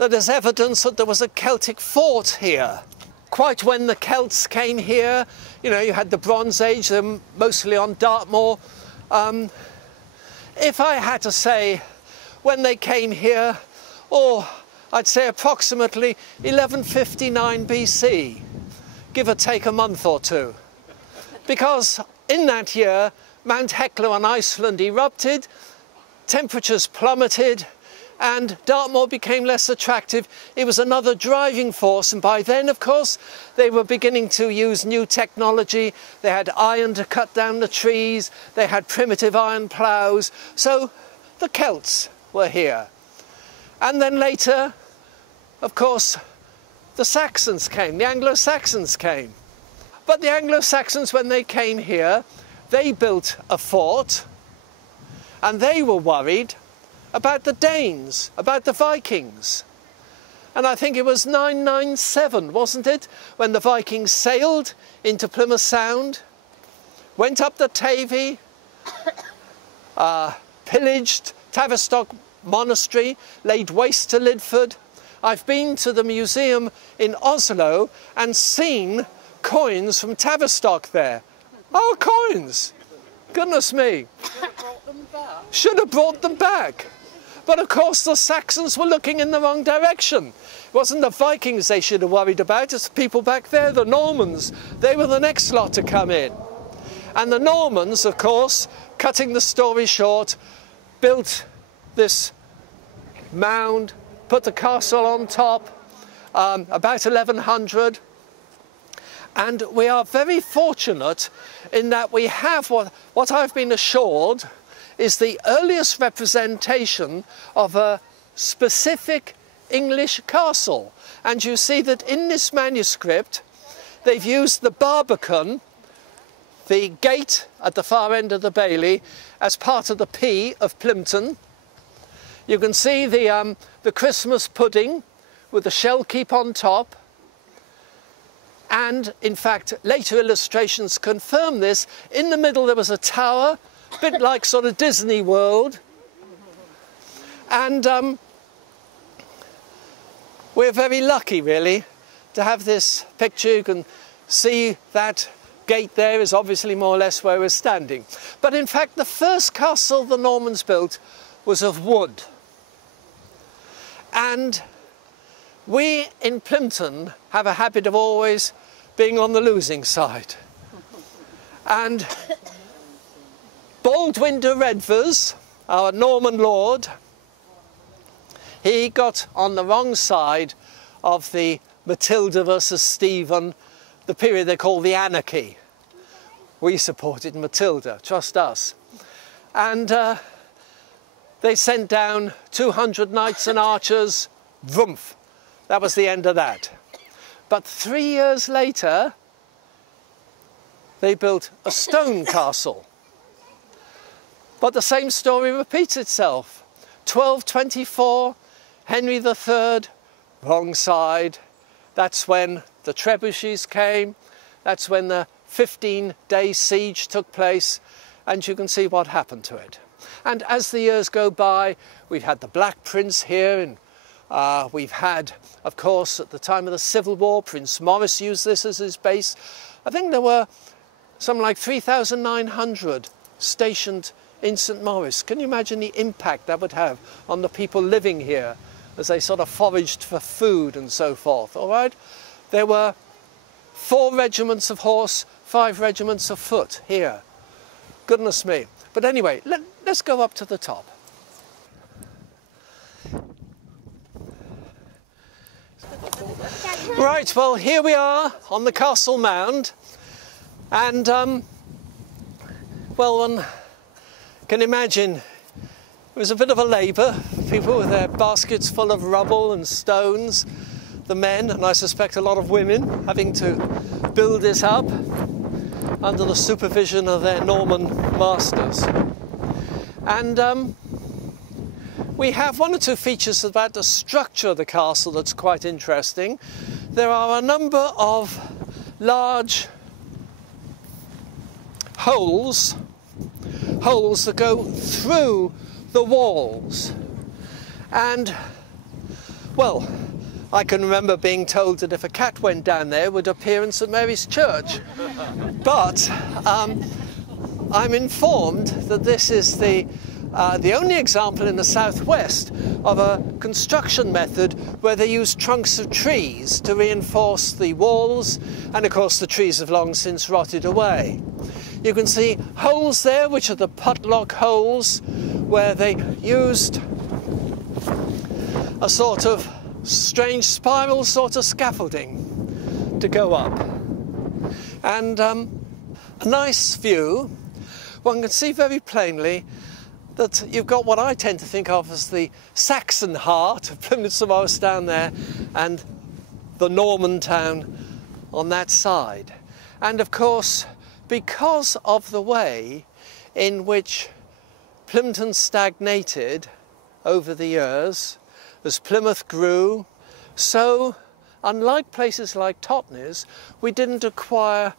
that there's evidence that there was a Celtic fort here. Quite when the Celts came here, you know, you had the Bronze Age, mostly on Dartmoor. If I had to say when they came here, I'd say approximately 1159 BC, give or take a month or two. Because in that year, Mount Hekla on Iceland erupted, temperatures plummeted, and Dartmoor became less attractive. It was another driving force, and by then, of course, they were beginning to use new technology. They had iron to cut down the trees, they had primitive iron ploughs, so the Celts were here. And then later, of course, the Saxons came, the Anglo-Saxons came. But the Anglo-Saxons, when they came here, they built a fort, and they were worried about the Danes, about the Vikings. And I think it was 997, wasn't it, when the Vikings sailed into Plymouth Sound, went up the Tavy, pillaged Tavistock Monastery, laid waste to Lidford. I've been to the museum in Oslo and seen coins from Tavistock there. Oh, coins! Goodness me. Should have brought them back. But of course the Saxons were looking in the wrong direction. It wasn't the Vikings they should have worried about, it's the people back there, the Normans. They were the next lot to come in. And the Normans, of course, cutting the story short, built this mound, put the castle on top, about 1100. And we are very fortunate in that we have what I've been assured is the earliest representation of a specific English castle. And you see that in this manuscript, they've used the Barbican, the gate at the far end of the bailey, as part of the P of Plympton. You can see the Christmas pudding with the shell keep on top. And in fact, later illustrations confirm this. In the middle there was a tower, a bit like sort of Disney World. And we're very lucky really to have this picture. You can see that gate there is obviously more or less where we're standing. But in fact, the first castle the Normans built was of wood. And we in Plympton have a habit of always being on the losing side. And Baldwin de Redvers, our Norman lord, he got on the wrong side of the Matilda versus Stephen, the period they call the Anarchy. We supported Matilda, trust us. And they sent down 200 knights and archers, vroomf. That was the end of that. But 3 years later, they built a stone castle. But the same story repeats itself. 1224, Henry III, wrong side. That's when the trebuchets came. That's when the 15-day siege took place. And you can see what happened to it. And as the years go by, we've had the Black Prince here, and we've had, of course, at the time of the Civil War, Prince Maurice used this as his base. I think there were something like 3,900 stationed in St Maurice. Can you imagine the impact that would have on the people living here as they sort of foraged for food and so forth, all right? There were 4 regiments of horse, 5 regiments of foot here. Goodness me. But anyway, let's go up to the top. Right, well, here we are on the castle mound. And, well, one can imagine it was a bit of a labour. People with their baskets full of rubble and stones, the men, and I suspect a lot of women, having to build this up under the supervision of their Norman masters. And we have 1 or 2 features about the structure of the castle that's quite interesting. There are a number of large holes that go through the walls. And Well, I can remember being told that if a cat went down there, it would appear in St Mary's Church. But I'm informed that this is the only example in the southwest of a construction method where they use trunks of trees to reinforce the walls, and of course the trees have long since rotted away. You can see holes there, which are the putlock holes, where they used a sort of strange spiral sort of scaffolding to go up. And a nice view. One can see very plainly that you've got what I tend to think of as the Saxon heart of Plymouth St Maurice down there, and the Norman town on that side. And of course, because of the way in which Plympton stagnated over the years, as Plymouth grew, so unlike places like Totnes, we didn't acquire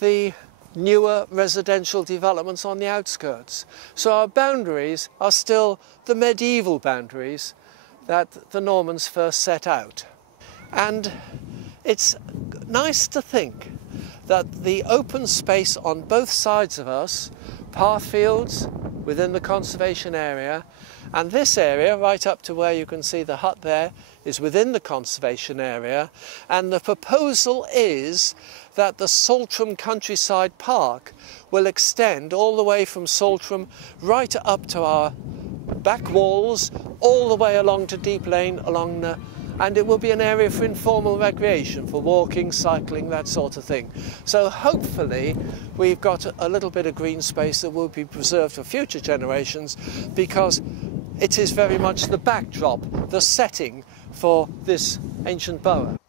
the newer residential developments on the outskirts. So our boundaries are still the medieval boundaries that the Normans first set out. And it's nice to think that the open space on both sides of us, pathfields within the conservation area, and this area right up to where you can see the hut there is within the conservation area, and the proposal is that the Saltram Countryside Park will extend all the way from Saltram right up to our back walls, all the way along to Deep Lane, and it will be an area for informal recreation, for walking, cycling, that sort of thing. So hopefully we've got a little bit of green space that will be preserved for future generations, because it is very much the backdrop, the setting for this ancient borough.